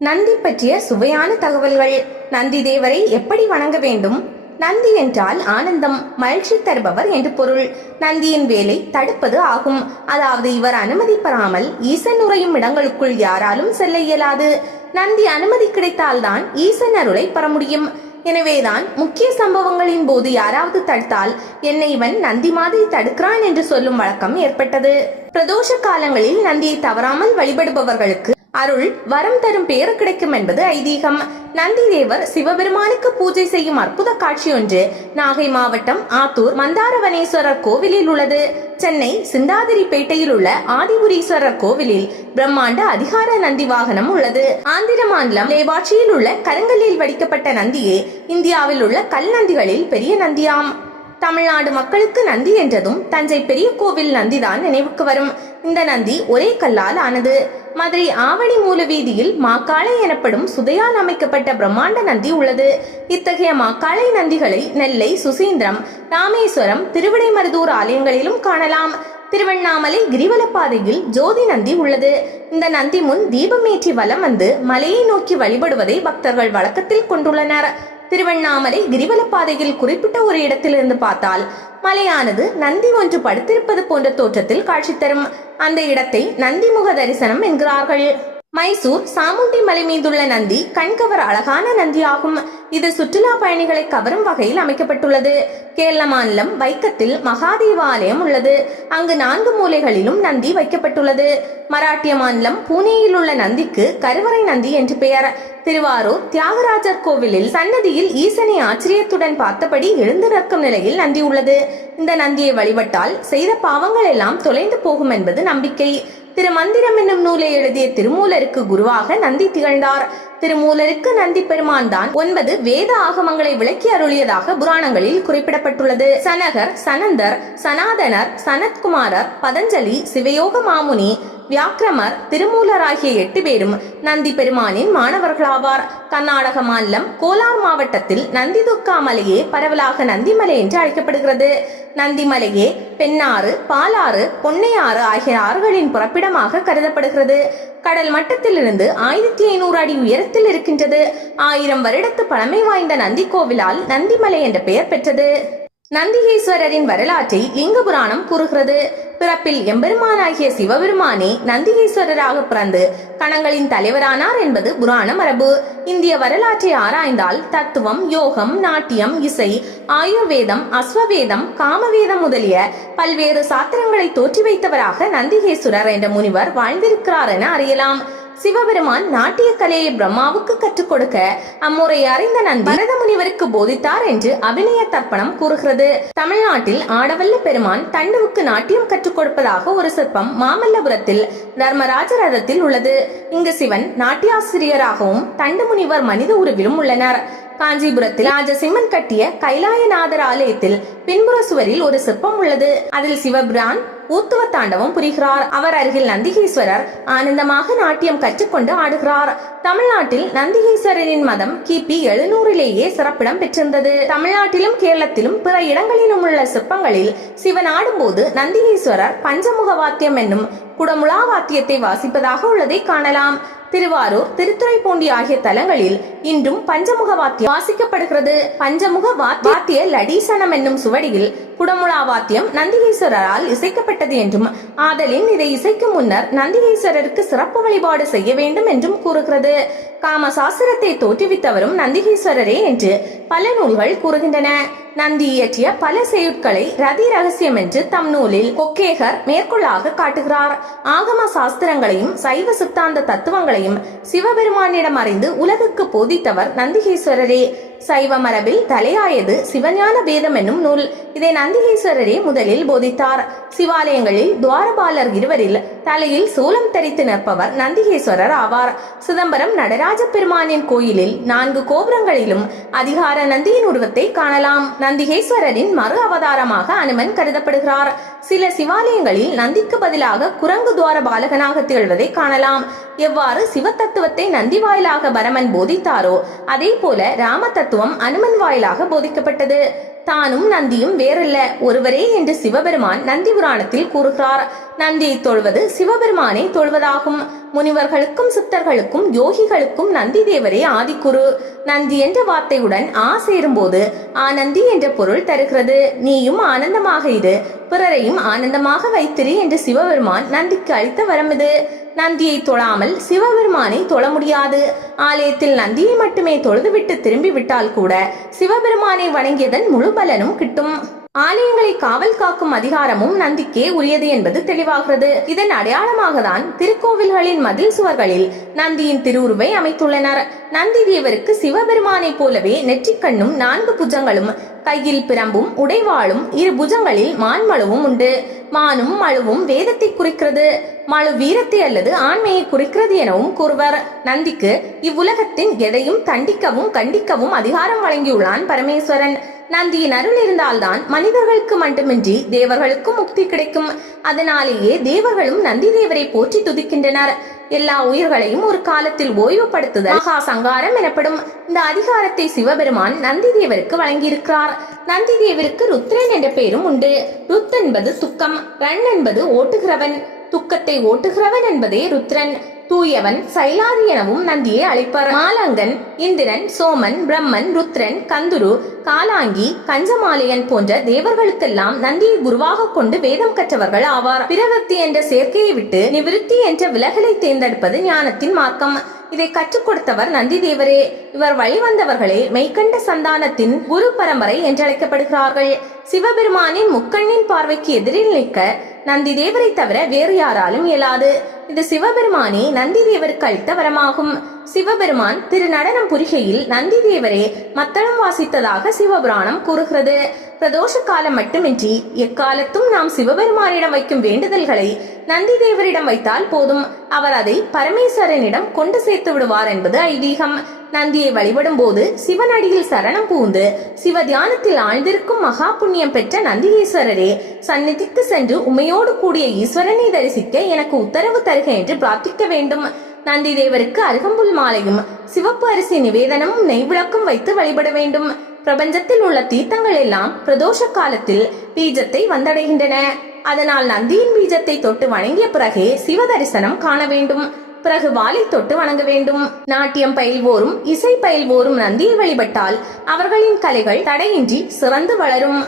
நந்தி பற்றிய சுவையான தகவல்கள். நந்தி தேவரை எப்படி வணங்க வேண்டும்? நந்தி என்றால் ஆனந்தம், மகிழ்ச்சி தருபவர் என்று பொருள். நந்தியின் வேலை தடுப்பது ஆகும். அதாவது இவர் அனுமதி பெறாமல் ஈசன் உறையும் இடங்களுக்குள் யாராலும் செல்ல இயலாது. நந்தி அனுமதி கிடைத்தால்தான் ஈசன் அருளை பெற முடியும். எனவேதான் முக்கிய சம்பவங்களின் போது யாராவது தடுத்தால் என்னை இவன் நந்தி மாதிரி தடுக்கிறான் என்று சொல்லும் வழக்கம் ஏற்பட்டது. பிரதோஷ காலங்களில் நந்தியை தவறாமல் வழிபடுபவர்களுக்கு அருள் வரம் தரும் பேறு கிடைக்கும் என்பது ஐதீகம். நந்தி தேவர் சிவபெருமானுக்கு பூஜை செய்யும் அற்புத காட்சி ஒன்று நாகை மாவட்டம் ஆத்தூர் மந்தாரவனேஸ்வரர் கோவிலில் உள்ளது. சென்னை சிந்தாதிரிப்பேட்டையில் உள்ள ஆதிபுரீஸ்வரர் கோவிலில் பிரம்மாண்ட அதிகார நந்தி வாகனம் உள்ளது. ஆந்திர மாநிலம் லேவாட்சியில் உள்ள கருங்கல்லில் வடிக்கப்பட்ட நந்தியே இந்தியாவில் உள்ள கல் நந்திகளில் பெரிய நந்தியாம். தமிழ்நாடு மக்களுக்கு நந்தி என்றதும் தஞ்சை பெரிய கோவில் நந்திதான் நினைவுக்கு வரும். இந்த நந்தி ஒரே கல்லால் ஆனது. மதுரை ஆவணி மூல வீதியில் மாக்காளை எனப்படும் சுதையால் அமைக்கப்பட்ட பிரம்மாண்ட நந்தி உள்ளது. இத்தகைய மாக்காளை நந்திகளை நெல்லை, சுசீந்திரம், ராமேஸ்வரம், திருவிடைமருதூர் ஆலயங்களிலும் காணலாம். திருவண்ணாமலை கிரிவலப்பாதையில் ஜோதி நந்தி உள்ளது. இந்த நந்தி முன் தீபமேற்றி வலம் வந்து மலையை நோக்கி வழிபடுவதை பக்தர்கள் வழக்கத்தில் கொண்டுள்ளனர். திருவண்ணாமலை கிரிவலப்பாதையில் குறிப்பிட்ட ஒரு இடத்திலிருந்து பார்த்தால் மலையானது நந்தி ஒன்று படுத்திருப்பது போன்ற தோற்றத்தில் காட்சி தரும். அந்த இடத்தை நந்தி முக தரிசனம் என்கிறார்கள். மைசூர் சாமுண்டி மலை மீதுள்ள நந்தி கண்கவர் அழகான நந்தி ஆகும். இது சுற்றுலா பயணிகளை கவரும் வகையில் அமைக்கப்பட்டுள்ளது. கேரள மாநிலம் வைக்கத்தில் மகாதேவ ஆலயம் உள்ளது. அங்கு 4 மூலைகளிலும் நந்தி வைக்கப்பட்டுள்ளது. மராட்டிய மாநிலம் பூனேயில் உள்ள நந்திக்கு கருவறை நந்தி என்று பெயர். திருவாரூர் தியாகராஜர் கோவிலில் சன்னதியில் ஈசனை ஆச்சரியத்துடன் பார்த்தபடி எழுந்து நிற்கும் நிலையில் நந்தி உள்ளது. இந்த நந்தியை வழிபட்டால் செய்த பாவங்கள் எல்லாம் தொலைந்து போகும் என்பது நம்பிக்கை. திருமந்திரம் என்னும் நூலை எழுதிய திருமூலருக்கு குருவாக நந்தி திகழ்ந்தார். திருமூலருக்கு நந்தி பெருமான் தான் 9 வேத ஆகமங்களை விளக்கி அருளியதாக புராணங்களில் குறிப்பிடப்பட்டுள்ளது. சனகர், சனந்தர், சனாதனர், சனத்குமாரர், பதஞ்சலி, சிவயோக மாமுனி, வியாக்கிரமர், திருமூலர் ஆகிய 8 பேரும் நந்தி பெருமானின் மாணவர்களாவார். கர்நாடக மாநிலம் கோலார் மாவட்டத்தில் நந்தி துர்கா மலையே பரவலாக நந்திமலை என்று அழைக்கப்படுகிறது. நந்திமலையே பெண்ணாறு, பாலாறு, பொன்னையாறு ஆகிய ஆறுகளின் புறப்பிடமாக கருதப்படுகிறது. கடல் மட்டத்திலிருந்து 1500 அடி உயரத்தில் இருக்கின்றது. 1000 வருடத்து பழமை வாய்ந்த நந்தி கோவிலால் நந்திமலை என்ற பெயர் பெற்றது. நந்திகேஸ்வரரின் வரலாற்றை லிங்க புராணம் கூறுகிறது. பிறப்பில் எம்பெருமானாகிய சிவபெருமானே நந்திகேஸ்வரராக பிறந்து கணங்களின் தலைவரானார் என்பது புராண மரபு. இந்திய வரலாற்றை ஆராய்ந்தால் தத்துவம், யோகம், நாட்டியம், இசை, ஆயுர்வேதம், அஸ்வவேதம், காமவேதம் முதலிய பல்வேறு சாத்திரங்களை தோற்றி வைத்தவராக நந்திகேஸ்வரர் என்ற முனிவர் வாழ்ந்திருக்கிறார் என அறியலாம். சிவபெருமான் நாட்டிய கலையை பிரம்மாவுக்கு கற்றுக் கொடுக்க அம்முறை அறிந்த நந்தி பரத முனிவருக்கு போதித்தார் என்று அபிநய தர்ப்பணம் கூறுகிறது. தமிழ்நாட்டில் ஆடவல்ல பெருமான் தண்டுவுக்கு நாட்டியம் கற்றுக் கொடுப்பதாக ஒரு சிற்பம் மாமல்லபுரத்தில் தர்மராஜ ரதத்தில் உள்ளது. இங்கு சிவன் நாட்டியாசிரியராகவும் தண்டு முனிவர் மனித உருவிலும் உள்ளனர். காஞ்சிபுரத்தில் ராஜசிம்மன் கட்டிய கைலாயநாதர் ஆலயத்தில் பின்புற சுவரில் ஒரு சிற்பம் உள்ளது. அதில் சிவபிரான் ஊத்துவ தாண்டவம் புரிகிறார். அவர் அருகில் நந்திகேஸ்வரர் ஆனந்தமாக நாட்டியம் கற்றுக்கொண்டு ஆடுகிறார். தமிழ்நாட்டில் நந்திகேஸ்வரரின் மதம் கிபி 700லேயே சிறப்பிடம் பெற்றிருந்தது. தமிழ்நாட்டிலும் கேரளத்திலும் பிற இடங்களிலும் உள்ள சிற்பங்களில் சிவன் ஆடும்போது நந்திகேஸ்வரர் பஞ்சமுக வாத்தியம் என்னும் குடமுழா வாத்தியத்தை வாசிப்பதாக உள்ளதை காணலாம். திருவாரூர், திருத்துறைப்பூண்டி ஆகிய தலங்களில் இன்றும் பஞ்சமுக வாத்தியம் வாசிக்கப்படுகிறது. பஞ்சமுக வாத்திய லடீசனம் என்னும் சுவடியில் குடமுழா வாத்தியம் நந்திகேஸ்வரரால் இசைக்கப்பட்டது என்றும் ஆதலின் இதை இசைக்கும் முன்னர் நந்திகேஸ்வரருக்கு சிறப்பு வழிபாடு செய்ய வேண்டும் என்றும் கூறுகிறது. காமசாஸ்திரத்தை தோற்றுவித்தவரும் நந்திகேஸ்வரரே என்று பல நூல்கள் கூறுகின்றன. நந்தி இயற்றிய பல செய்யுட்களை ரதி ரகசியம் என்று தம் நூலில் கொக்கேகர் மேற்கொள்ளாக காட்டுகிறார். ஆகம சாஸ்திரங்களையும் சைவ சித்தாந்த தத்துவங்களையும் சிவபெருமானிடம் அறிந்து உலகுக்கு போதித்தவர் நந்திகேஸ்வரரே. சைவ மரபில் தலையாயது சிவஞான வேதம் என்னும் நூல். இதை நந்திகேஸ்வரரே முதலில் போதித்தார். சிவாலயங்களில் துவாரபாலர் இருவரில் தலையில் சூலம் தரித்து நிற்பவர் நந்திகேஸ்வரர் ஆவார். சிதம்பரம் நடராஜ பெருமானின் கோயிலில் 4 கோபுரங்களிலும் அதிகார நந்தியின் உருவத்தை காணலாம். நந்திகேஸ்வரரின் மறு அவதாரமாக அனுமன் கருதப்படுகிறார். சில சிவாலயங்களில் நந்திக்கு பதிலாக குரங்கு துவார பாலகனாக திகழ்வதை காணலாம். எவ்வாறு சிவ தத்துவத்தை நந்தி வாயிலாக பரமன் போதித்தாரோ அதே போல ராம தத்துவம் அனுமன் வாயிலாக போதிக்கப்பட்டது. தானும் நந்தியும் வேறல்ல, ஒருவரே என்று சிவபெருமான் நந்தி புராணத்தில் கூறுகிறார். நந்தியை தொழுவது சிவபெருமானை தொழுவதாகும். முனிவர்களுக்கும் சித்தர்களுக்கும் யோகிகளுக்கும் நந்தி தேவரே ஆதிக்குரு. நந்தி என்ற வார்த்தையுடன் ஆ சேரும்போது ஆனந்தி என்ற பொருள் தருகிறது. நீயும் ஆனந்தமாக இரு, பிறரையும் ஆனந்தமாக வைத்திரு என்று சிவபெருமான் நந்திக்கு அளித்த வரம் இது. நந்தியை தொழாமல் சிவபெருமானை தொழ முடியாது. ஆலயத்தில் நந்தியை மட்டுமே தொழுதுவிட்டு திரும்பி விட்டால் கூட சிவபெருமானை வணங்கியதன் முழு பலனும் கிட்டும். ஆலயங்களை காவல் காக்கும் அதிகாரமும் நந்திக்கே உரியது என்பது தெளிவாகிறது. இதன் அடையாளமாக தான் திருக்கோவில்களின் மதில் சுவர்களில் நந்தியின் திருவுருவை அமைத்துள்ளனர். நந்தி தேவருக்கு சிவபெருமானை போலவே நெற்றிக்கண்ணும் 4 புஜங்களும், கையில் பிரம்பும் உடைவாளும், 2 புஜங்களில் மான்மழுவும் உண்டு. மானும் மழுவும் வேதத்தை குறிக்கிறது, மழு வீரத்தை அல்லது ஆண்மையை குறிக்கிறது எனவும் கூறுவர். நந்திக்கு இவ்வுலகத்தின் எதையும் தண்டிக்கவும் கண்டிக்கவும் அதிகாரம் வழங்கியுள்ளான் பரமேஸ்வரன். நந்தியின் அருள் இருந்தால்தான் மனிதர்களுக்கு மட்டுமின்றி தேவர்களுக்கும் முக்தி கிடைக்கும். அதனாலேயே தேவர்களும் நந்தி தேவரை போற்றி துதிக்கின்றனர். எல்லா உயிர்களையும் ஒரு காலத்தில் ஓய்வுபடுத்துதல் மகா சங்காரம் எனப்படும். இந்த அதிகாரத்தை சிவபெருமான் நந்தி தேவருக்கு வழங்கியிருக்கிறார். நந்தி தேவருக்கு ருத்ரன் என்ற பெயரும் உண்டு. ருத் என்பது துக்கம், ரன் என்பது ஓட்டுகிறவன். துக்கத்தை ஓட்டுகிறவன் என்பதே ருத்ரன். தூயவன், சைலாதி எனவும் நந்தியை அழைப்பர். மாலங்கன், இந்திரன், சோமன், பிரம்மன், ருத்ரன், கந்துரு, காலாங்கி, கஞ்சமாலையன் போன்ற தேவர்களுக்கெல்லாம் நந்தியை குருவாக கொண்டு வேதம் கற்றவர்கள் ஆவார். பிரவர்த்தி என்ற சேர்க்கையை விட்டு நிவிருத்தி என்ற விலகலை தேர்ந்தெடுப்பது ஞானத்தின் மார்க்கம். இதை கற்றுக் கொடுத்தவர் நந்தி தேவரே. இவர் வழிவந்தவர்களே மெய்கண்ட சந்தானத்தின் குரு பரம்பரை என்றழைக்கப்படுகிறார்கள். சிவபெருமானின் முக்கண்ணின் பார்வைக்கு எதிரில் நிற்க நந்தி தேவரை தவிர வேறு யாராலும் இயலாது. இது சிவபெருமானே நந்தி தேவருக்கு அளித்த வரமாகும். சிவபெருமான் திரு நடனம் புரிகையில் நந்தி தேவரே மத்தளம் வாசித்ததாக சிவபுராணம் கூறுகிறது. பிரதோஷ காலம் மட்டுமின்றி எக்காலத்தும் நாம் சிவபெருமானிடம் வைக்கும் வேண்டுதல்களை நந்தி தேவரிடம் வைத்தால் போதும், அவர் அதை பரமேஸ்வரனிடம் கொண்டு சேர்த்து விடுவார் என்பது ஐதீகம். நந்தியை வழிபடும் போது சிவனடியில் சரணம் பூந்து சிவ தியானத்தில் ஆழ்ந்திருக்கும் மகா புண்ணியம் பெற்ற நந்திகேஸ்வரரே, சந்நிதிக்கு சென்று உமையோடு கூடிய ஈஸ்வரனை தரிசிக்க எனக்கு உத்தரவு தருக என்று பிரார்த்திக்க வேண்டும். நந்தி தேவருக்கு அருகம்புல் மாலையும் சிவப்பு அரிசி நிவேதனமும் நெய் விளக்கும் வைத்து வழிபட வேண்டும். பிரபஞ்சத்தில் உள்ள தீர்த்தங்கள் எல்லாம் பிரதோஷ காலத்தில் பீஜத்தை வந்தடைகின்றன. அதனால் நந்தியின் பீஜத்தை தொட்டு வணங்கிய பிறகே சிவ தரிசனம் காண வேண்டும். பிறகு வாளை தொட்டு வணங்க வேண்டும். நாட்டியம் பயில்வோரும் இசை பயில்வோரும் நந்தியை வழிபட்டால் அவர்களின் கலைகள் தடையின்றி சிறந்து வளரும்.